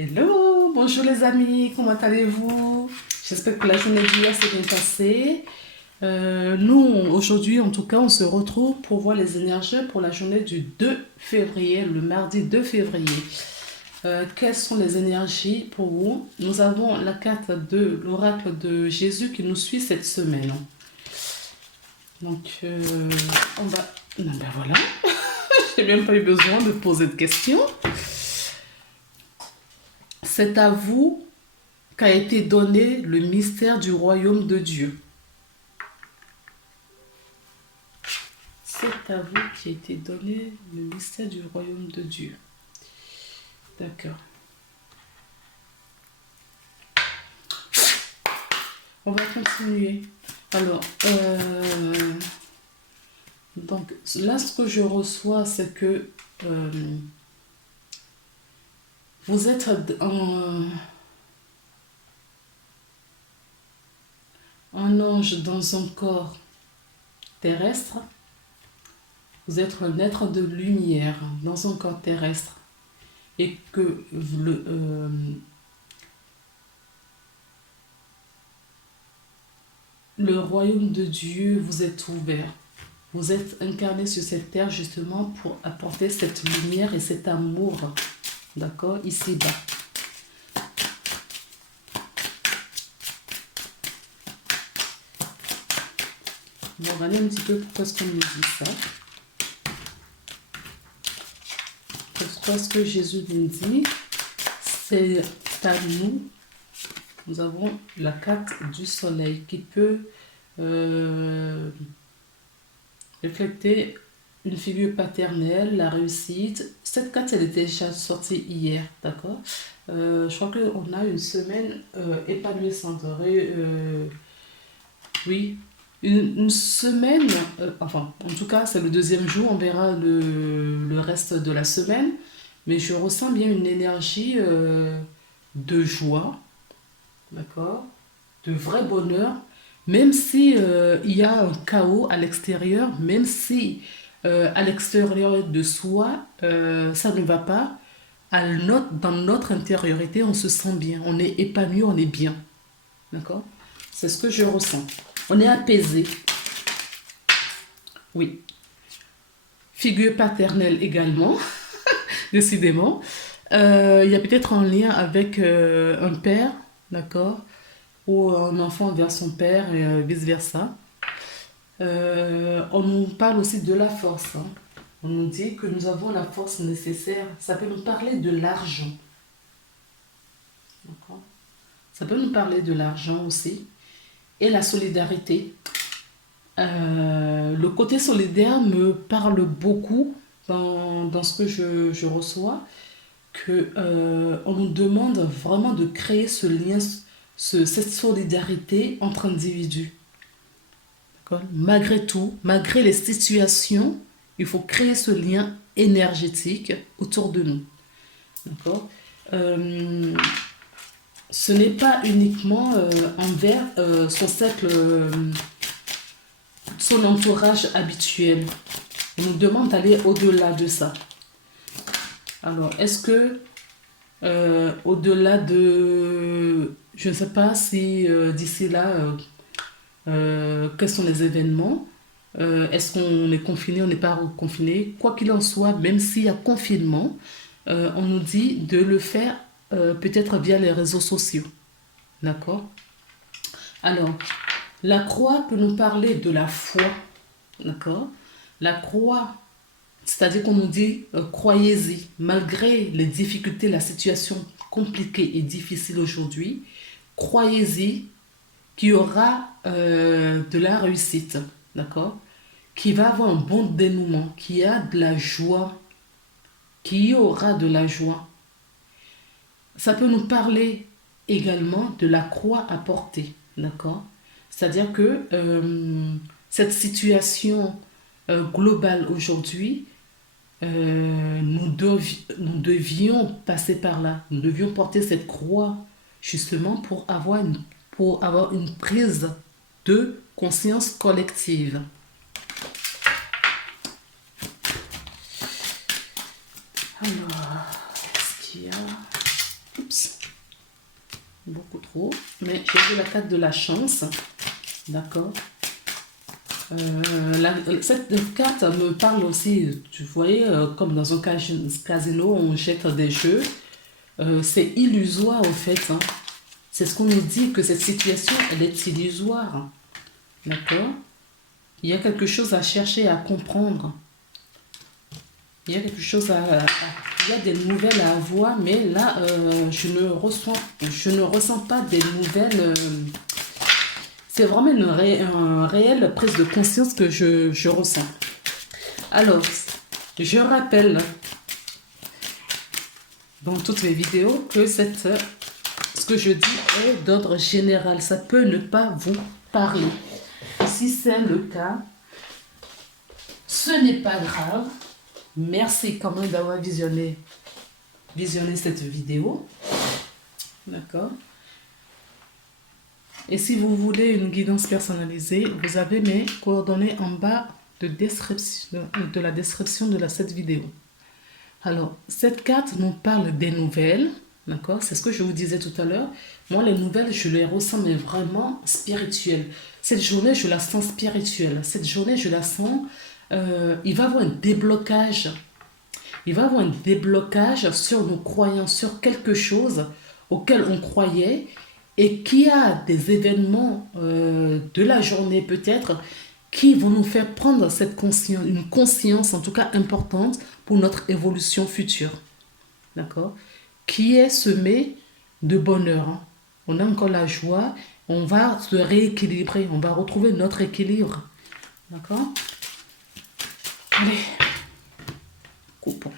Hello, bonjour les amis, comment allez-vous? J'espère que la journée d'hier s'est bien passée. Nous, aujourd'hui, en tout cas, on se retrouve pour voir les énergies pour la journée du 2 février, le mardi 2 février. Quelles sont les énergies pour vous? Nous avons la carte de l'oracle de Jésus qui nous suit cette semaine. Donc, on va... Non, ben voilà, j'ai même pas eu besoin de poser de questions. C'est à vous qu'a été donné le mystère du royaume de Dieu. C'est à vous qui a été donné le mystère du royaume de Dieu. D'accord. On va continuer. Alors, donc là, ce que je reçois, c'est que vous êtes un ange dans un corps terrestre. Vous êtes un être de lumière dans un corps terrestre. Et que le royaume de Dieu vous est ouvert. Vous êtes incarné sur cette terre justement pour apporter cette lumière et cet amour, d'accord, ici-bas. On va regarder un petit peu pourquoi est-ce qu'on nous dit ça. Pourquoi est-ce que Jésus nous dit, c'est à nous. Nous avons la carte du soleil qui peut refléter une figure paternelle, la réussite. Cette carte, elle était déjà sortie hier, d'accord. Je crois qu'on a une semaine épanouissante. Oui, une semaine, enfin, en tout cas, c'est le deuxième jour, on verra le reste de la semaine. Mais je ressens bien une énergie de joie, d'accord, de vrai bonheur, même si il y a un chaos à l'extérieur, même si à l'extérieur de soi, ça ne va pas, dans notre intériorité, on se sent bien, on est épanoui, on est bien, d'accord. C'est ce que je ressens. On est apaisé. Oui. Figure paternelle également, décidément. Il y a peut-être un lien avec un père, d'accord, ou un enfant vers son père et vice-versa. On nous parle aussi de la force, hein. On nous dit que nous avons la force nécessaire. Ça peut nous parler de l'argent. D'accord. Ça peut nous parler de l'argent aussi. Et la solidarité. Le côté solidaire me parle beaucoup dans ce que je reçois. On nous demande vraiment de créer ce lien, cette solidarité entre individus. Malgré tout, malgré les situations, il faut créer ce lien énergétique autour de nous. D'accord. Ce n'est pas uniquement envers son cercle, son entourage habituel. On nous demande d'aller au-delà de ça. Alors, est-ce que au-delà de... Je ne sais pas si d'ici là, quels sont les événements, est-ce qu'on est confiné, on n'est pas confiné. Quoi qu'il en soit, même s'il y a confinement, on nous dit de le faire peut-être via les réseaux sociaux. D'accord. Alors, la croix peut nous parler de la foi. D'accord. La croix, c'est-à-dire qu'on nous dit croyez-y, malgré les difficultés, la situation compliquée et difficile aujourd'hui, croyez-y qu'il y aura de la réussite, d'accord, qui va avoir un bon dénouement, qui a de la joie, qui y aura de la joie. Ça peut nous parler également de la croix à porter, d'accord. C'est-à-dire que cette situation globale aujourd'hui, nous devions passer par là. Nous devions porter cette croix justement pour avoir une prise de conscience collective. Alors, est-ce qu'il y a... Oups. trop. Mais j'ai vu la carte de la chance. D'accord. Cette carte me parle aussi, tu voyez, comme dans un casino, on jette des jeux. C'est illusoire en fait. Hein. C'est ce qu'on nous dit, que cette situation, elle est illusoire. D'accord. Il y a quelque chose à chercher, à comprendre. Il y a quelque chose il y a des nouvelles à avoir, mais là, je ne ressens pas des nouvelles. C'est vraiment une réelle prise de conscience que je ressens. Alors, je rappelle dans toutes mes vidéos que ce que je dis est d'ordre général. Ça peut ne pas vous parler. Si c'est le cas, ce n'est pas grave. Merci quand même d'avoir visionné cette vidéo. D'accord. Et si vous voulez une guidance personnalisée, vous avez mes coordonnées en bas de la description de cette vidéo. Alors, cette carte nous parle des nouvelles. D'accord. C'est ce que je vous disais tout à l'heure. Moi, les nouvelles, je les ressens, mais vraiment spirituelles. Cette journée, je la sens spirituelle. Cette journée, je la sens... il va y avoir un déblocage. Il va y avoir un déblocage sur nos croyances, sur quelque chose auquel on croyait et qui a des événements de la journée peut-être qui vont nous faire prendre une conscience en tout cas importante pour notre évolution future. D'accord? Qui est semée de bonheur. Hein? On a encore la joie, on va se rééquilibrer, on va retrouver notre équilibre. D'accord? Allez, coupons.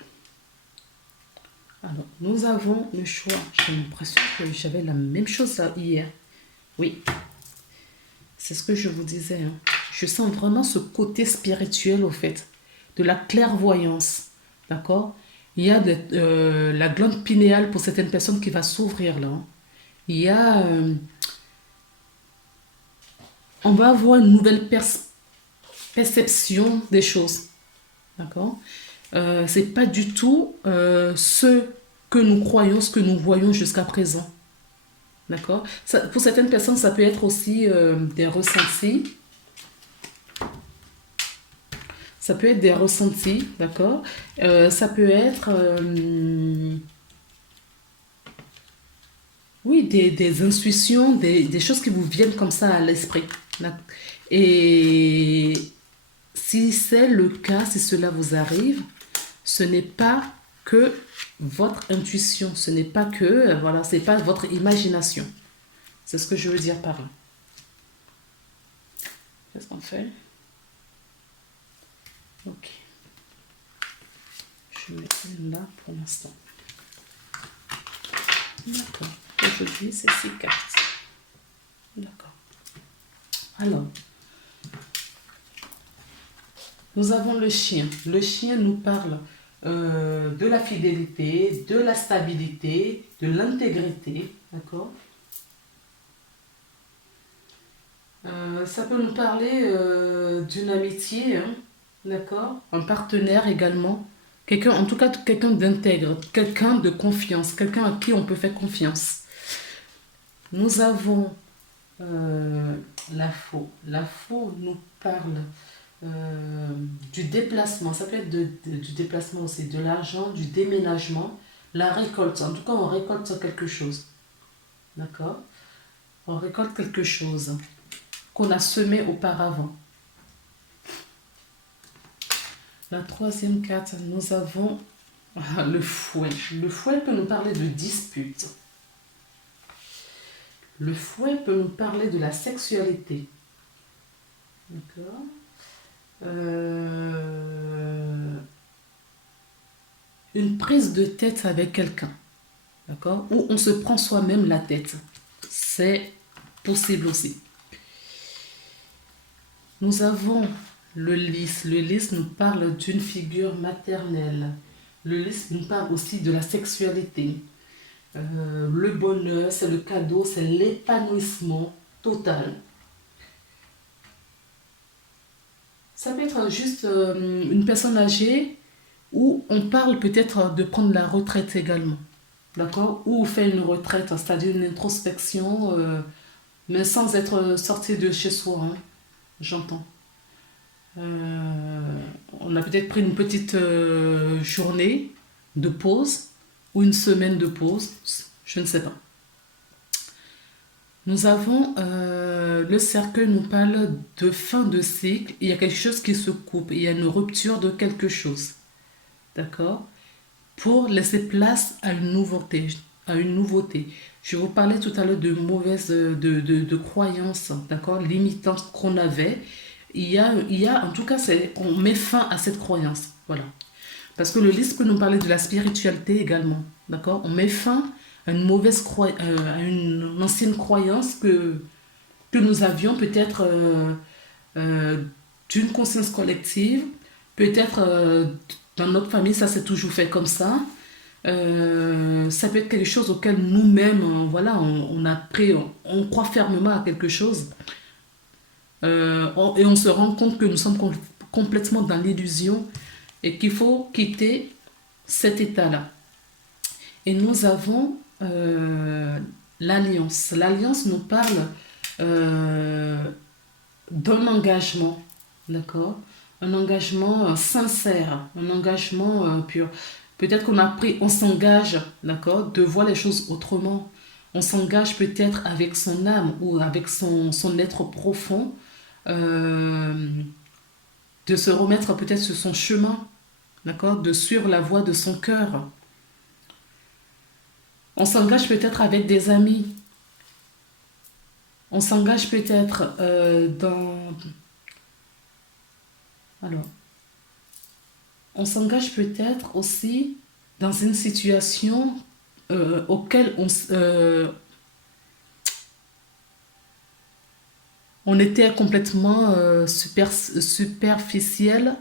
Alors, nous avons le choix. J'ai l'impression que j'avais la même chose là hier. Oui, c'est ce que je vous disais. Hein. Je sens vraiment ce côté spirituel au fait, de la clairvoyance. D'accord? Il y a la glande pinéale pour certaines personnes qui va s'ouvrir là. Hein. Il y a... on va avoir une nouvelle perception des choses. D'accord? C'est pas du tout ce que nous croyons, ce que nous voyons jusqu'à présent. D'accord? Pour certaines personnes, ça peut être aussi des ressentis. Ça peut être des ressentis, d'accord? Ça peut être... oui, des intuitions, des choses qui vous viennent comme ça à l'esprit. Et si c'est le cas, si cela vous arrive, ce n'est pas que votre intuition, ce n'est pas que, voilà, c'est pas votre imagination. C'est ce que je veux dire par là. Qu'est-ce qu'on fait? Ok. Je mets une là pour l'instant. D'accord. Aujourd'hui, c'est 6 cartes. D'accord. Alors, nous avons le chien. Le chien nous parle de la fidélité, de la stabilité, de l'intégrité. D'accord. Ça peut nous parler d'une amitié, hein, d'accord, un partenaire également, quelqu'un, en tout cas quelqu'un d'intègre, quelqu'un de confiance, quelqu'un à qui on peut faire confiance. Nous avons la faux. La faux nous parle du déplacement, ça peut être du déplacement aussi, de l'argent, du déménagement, la récolte. En tout cas, on récolte quelque chose, d'accord, on récolte quelque chose qu'on a semé auparavant. La troisième carte, nous avons le fouet. Le fouet peut nous parler de dispute. Le fouet peut nous parler de la sexualité. D'accord. Une prise de tête avec quelqu'un. D'accord. Ou on se prend soi-même la tête. C'est possible aussi. Nous avons le lys. Le lys nous parle d'une figure maternelle. Le lys nous parle aussi de la sexualité. Le bonheur, c'est le cadeau, c'est l'épanouissement total. Ça peut être juste une personne âgée où on parle peut-être de prendre la retraite également. d'accord? Ou faire une retraite, c'est-à-dire une introspection, mais sans être sorti de chez soi, hein, j'entends. Euh, on a peut-être pris une petite journée de pause ou une semaine de pause, je ne sais pas. Nous avons le cercueil nous parle de fin de cycle. Il y a quelque chose qui se coupe, il y a une rupture de quelque chose, d'accord? Pour laisser place à une nouveauté, à une nouveauté. Je vous parlais tout à l'heure de mauvaises, de croyances, d'accord, limitantes qu'on avait. En tout cas, on met fin à cette croyance, voilà. Parce que le livre peut nous parler de la spiritualité également, d'accord. On met fin à une à une ancienne croyance que nous avions peut-être euh, d'une conscience collective, peut-être dans notre famille, ça s'est toujours fait comme ça. Ça peut être quelque chose auquel nous-mêmes, voilà, on a pris, on croit fermement à quelque chose. Et on se rend compte que nous sommes complètement dans l'illusion et qu'il faut quitter cet état-là. Et nous avons l'alliance. L'alliance nous parle euh, d'un engagement, d'accord? Un engagement sincère, un engagement pur. Peut-être qu'on a pris, on s'engage, d'accord, de voir les choses autrement. On s'engage peut-être avec son âme ou avec son être profond, euh, de se remettre peut-être sur son chemin, d'accord, de suivre la voie de son cœur. On s'engage peut-être avec des amis. On s'engage peut-être dans... Alors, on s'engage peut-être aussi dans une situation auquel on était complètement superficiel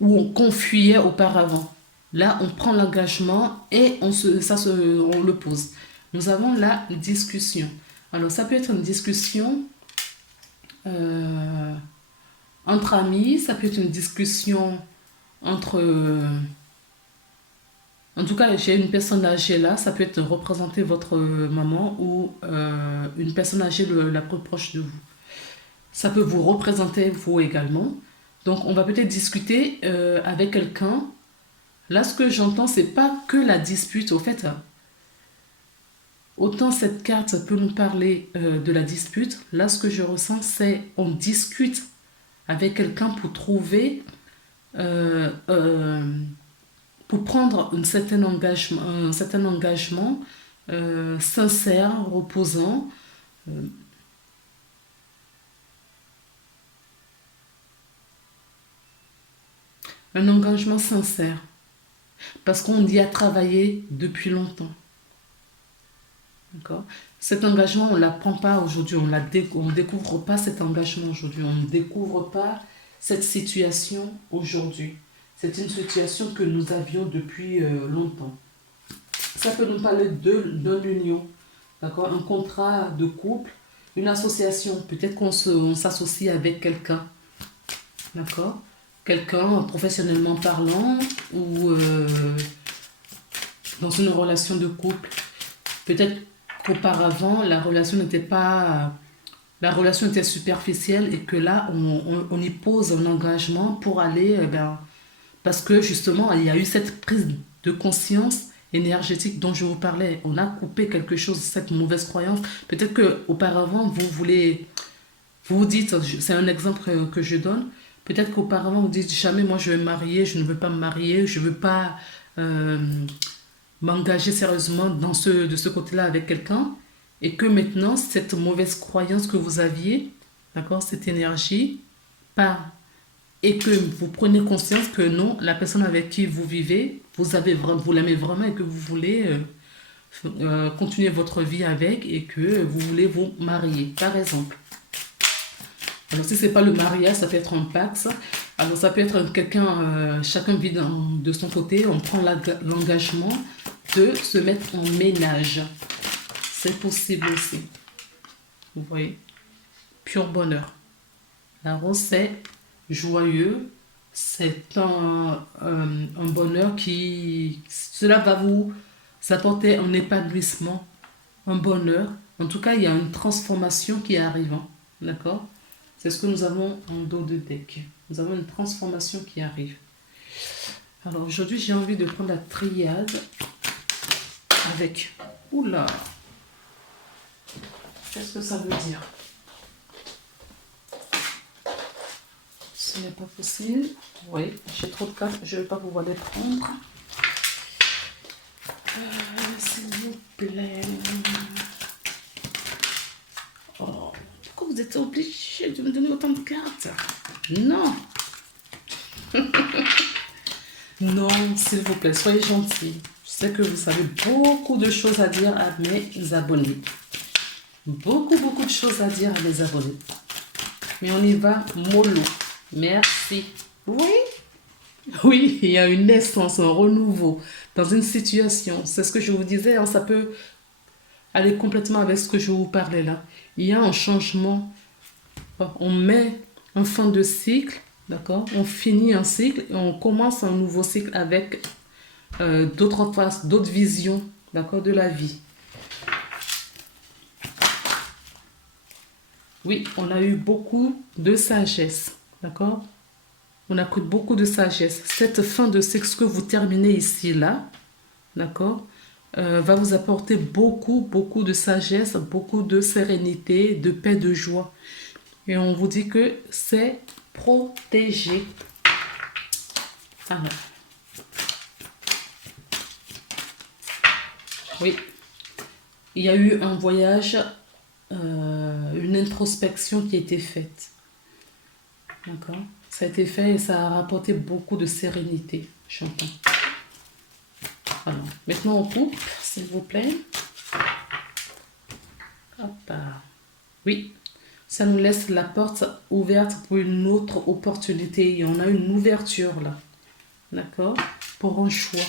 ou on confuyait auparavant. Là, on prend l'engagement et on le pose. Nous avons la discussion. Alors, ça peut être une discussion euh, entre amis, ça peut être une discussion entre... en tout cas, j'ai une personne âgée là, ça peut être représenter votre maman ou une personne âgée la plus proche de vous. Ça peut vous représenter vous également. Donc, on va peut-être discuter avec quelqu'un. Là, ce que j'entends, c'est pas que la dispute. Au fait, autant cette carte peut nous parler de la dispute. Là, ce que je ressens, c'est on discute avec quelqu'un pour trouver, euh, euh, pour prendre un certain engagement sincère, reposant. euh, un engagement sincère. Parce qu'on y a travaillé depuis longtemps. D'accord? Cet engagement, on ne l'apprend pas aujourd'hui, on ne découvre pas cet engagement aujourd'hui, on ne découvre pas cette situation aujourd'hui. C'est une situation que nous avions depuis longtemps. Ça peut nous parler d'une union, d'accord? Un contrat de couple, une association. Peut-être on s'associe avec quelqu'un, d'accord? Quelqu'un professionnellement parlant ou dans une relation de couple. Peut-être qu'auparavant, la relation était superficielle et que là, on y pose un engagement pour aller, parce que justement, il y a eu cette prise de conscience énergétique dont je vous parlais. On a coupé quelque chose, cette mauvaise croyance. Peut-être qu'auparavant, vous vous dites, c'est un exemple que je donne, peut-être qu'auparavant, vous dites, jamais moi je vais me marier, je ne veux pas me marier, je ne veux pas euh, m'engager sérieusement de ce côté-là avec quelqu'un, et que maintenant, cette mauvaise croyance que vous aviez, d'accord, cette énergie, part, et que vous prenez conscience que non, la personne avec qui vous vivez, vous l'aimez vraiment et que vous voulez continuer votre vie avec et que vous voulez vous marier, par exemple. Alors, si ce n'est pas le mariage, ça peut être un Pax. Alors, ça peut être quelqu'un, chacun vit de son côté, on prend l'engagement de se mettre en ménage. C'est possible aussi. Vous voyez, pur bonheur. La rose, c'est joyeux, C'est un bonheur qui... Cela va vous apporter un épanouissement, un bonheur. En tout cas, il y a une transformation qui arrive. Hein. D'accord? C'est ce que nous avons en dos de deck. Nous avons une transformation qui arrive. Alors aujourd'hui, j'ai envie de prendre la triade avec... Oula! Qu'est-ce que ça veut dire? Ce n'est pas possible. Oui, j'ai trop de cartes, je ne vais pas pouvoir les prendre. S'il vous plaît. Oh, pourquoi vous êtes obligé de me donner autant de cartes? Non. Non, s'il vous plaît, soyez gentils. Je sais que vous avez beaucoup de choses à dire à mes abonnés. Beaucoup de choses à dire à mes abonnés. Mais on y va mollo. Merci. Oui? Oui, il y a une naissance, un renouveau dans une situation. C'est ce que je vous disais, hein, ça peut aller complètement avec ce que je vous parlais là. Il y a un changement. On met un fin de cycle, d'accord? On finit un cycle et on commence un nouveau cycle avec d'autres faces, d'autres visions, d'accord, de la vie. Oui, on a eu beaucoup de sagesse, d'accord? On a pris beaucoup de sagesse. Cette fin de cycle, ce que vous terminez ici, là, d'accord, va vous apporter beaucoup de sagesse, beaucoup de sérénité, de paix, de joie. Et on vous dit que c'est protégé. Alors. Oui, il y a eu un voyage, une introspection qui a été faite. D'accord? Ça a été fait et ça a rapporté beaucoup de sérénité. J'entends. Alors, maintenant on coupe, s'il vous plaît. Hop. Oui, ça nous laisse la porte ouverte pour une autre opportunité. Et on a une ouverture là. D'accord? Pour un choix.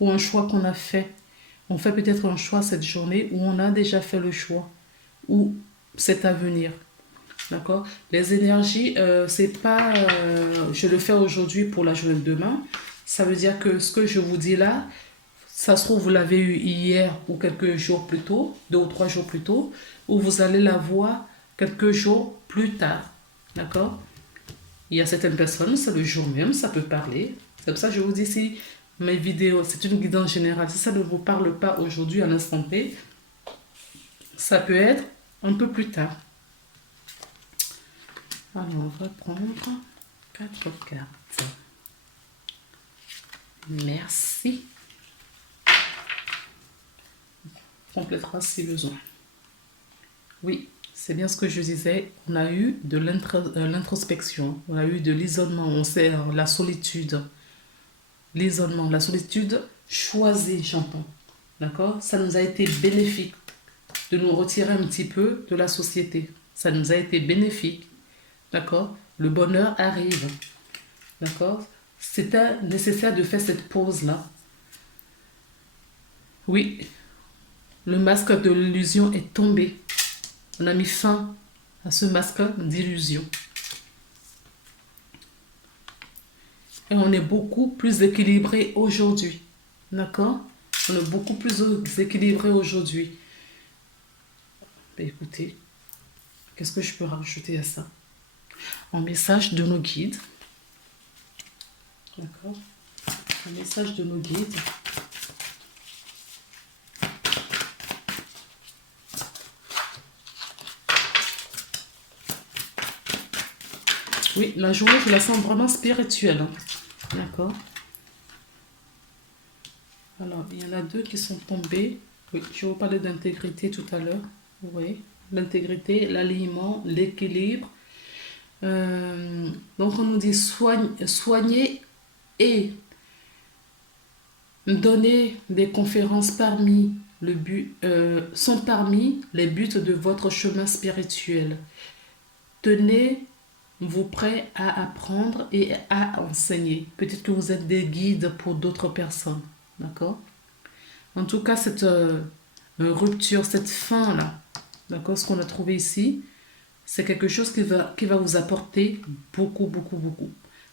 Ou un choix qu'on a fait. On fait peut-être un choix cette journée où on a déjà fait le choix. Ou c'est à venir. D'accord? Les énergies, c'est pas je le fais aujourd'hui pour la journée de demain. Ça veut dire que ce que je vous dis là, ça se trouve, vous l'avez eu hier ou quelques jours plus tôt, 2 ou 3 jours plus tôt, ou vous allez la voir quelques jours plus tard. D'accord? Il y a certaines personnes, c'est le jour même, ça peut parler. C'est pour ça que je vous dis si mes vidéos, c'est une guidance générale. Si ça ne vous parle pas aujourd'hui à l'instant T, ça peut être un peu plus tard. Alors, on va prendre 4 cartes. Merci. On complétera si besoin. Oui, c'est bien ce que je disais. On a eu de l'introspection. On a eu de l'isolement. On sait la solitude. L'isolement, la solitude choisie, j'entends. D'accord? Ça nous a été bénéfique de nous retirer un petit peu de la société. Ça nous a été bénéfique. D'accord? Le bonheur arrive. D'accord? C'était nécessaire de faire cette pause-là. Oui, le masque de l'illusion est tombé. On a mis fin à ce masque d'illusion. Et on est beaucoup plus équilibré aujourd'hui. D'accord? On est beaucoup plus équilibré aujourd'hui. Ben, écoutez, qu'est-ce que je peux rajouter à ça? Un message de nos guides. D'accord? Un message de nos guides. Oui, la journée, je la sens vraiment spirituelle. Hein. D'accord? Alors, il y en a 2 qui sont tombés. Oui, je vous parlais d'intégrité tout à l'heure. Oui, l'intégrité, l'alignement, l'équilibre. Donc, on nous dit soigner et donner des conférences parmi sont parmi les buts de votre chemin spirituel. Tenez-vous prêt à apprendre et à enseigner. Peut-être que vous êtes des guides pour d'autres personnes. D'accord? En tout cas, cette rupture, cette fin-là, d'accord, ce qu'on a trouvé ici, c'est quelque chose qui va vous apporter beaucoup.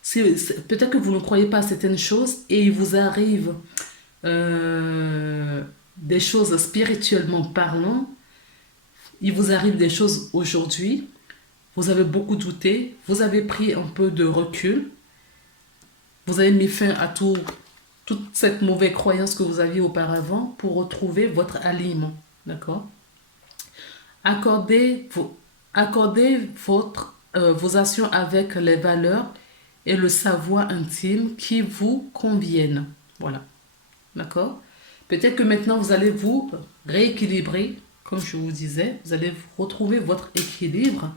Peut-être que vous ne croyez pas à certaines choses et il vous arrive des choses spirituellement parlant. Il vous arrive des choses aujourd'hui. Vous avez beaucoup douté. Vous avez pris un peu de recul. Vous avez mis fin à toute cette mauvaise croyance que vous aviez auparavant pour retrouver votre alignement. D'accord? Accordez, accordez vos actions avec les valeurs et le savoir intime qui vous conviennent. Voilà. D'accord? Peut-être que maintenant vous allez vous rééquilibrer, comme je vous disais, vous allez retrouver votre équilibre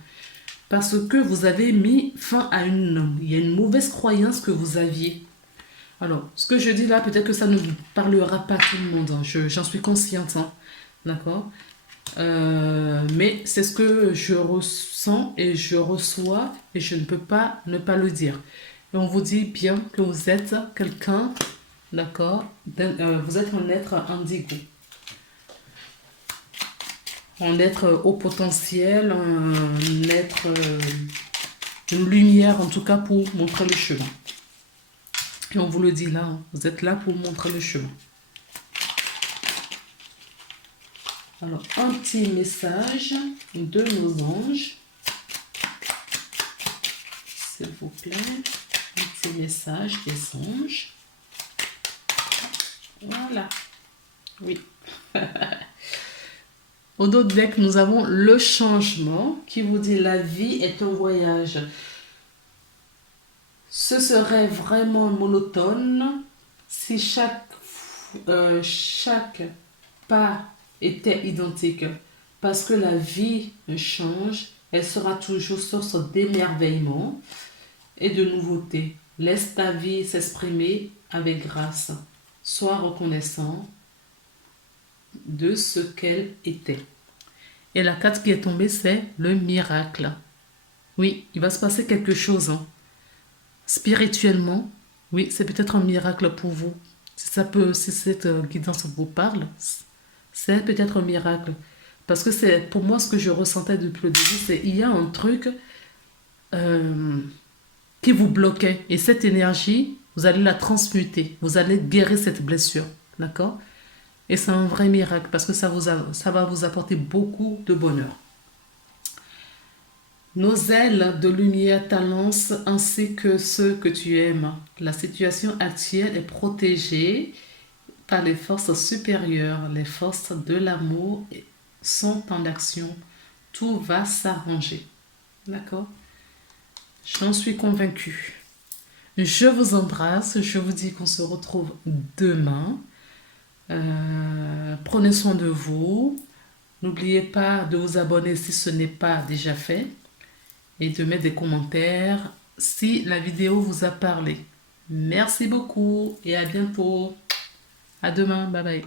parce que vous avez mis fin à il y a une mauvaise croyance que vous aviez. Alors, ce que je dis là, peut-être que ça ne parlera pas à tout le monde, hein. J'en suis consciente, hein. D'accord? Mais c'est ce que je ressens et je reçois et je ne peux pas ne pas le dire. Et on vous dit bien que vous êtes quelqu'un, d'accord? Vous êtes un être indigo. Un être au potentiel, un être, une lumière en tout cas pour montrer le chemin. Et on vous le dit là, hein, vous êtes là pour montrer le chemin. Alors, un petit message de nos anges. S'il vous plaît. Un petit message des anges. Voilà. Oui. Au dos deck, nous avons le changement qui vous dit la vie est un voyage. Ce serait vraiment monotone si chaque pas était identique. Parce que la vie change, elle sera toujours source d'émerveillement et de nouveauté. Laisse ta vie s'exprimer avec grâce. Sois reconnaissant de ce qu'elle était. Et la carte qui est tombée, c'est le miracle. Oui, il va se passer quelque chose, hein. Spirituellement, oui, c'est peut-être un miracle pour vous. Si cette guidance vous parle, c'est peut-être un miracle. Parce que c'est pour moi ce que je ressentais depuis le début, c'est il y a un truc qui vous bloquait. Et cette énergie, vous allez la transmuter. Vous allez guérir cette blessure. D'accord? Et c'est un vrai miracle parce que ça va vous apporter beaucoup de bonheur. Nos ailes de lumière t'annoncent ainsi que ceux que tu aimes. La situation actuelle est protégée par les forces supérieures. Les forces de l'amour sont en action. Tout va s'arranger. D'accord? J'en suis convaincue. Je vous embrasse. Je vous dis qu'on se retrouve demain. Prenez soin de vous. N'oubliez pas de vous abonner si ce n'est pas déjà fait. Et de mettre des commentaires si la vidéo vous a parlé. Merci beaucoup et à bientôt. À demain. Bye bye.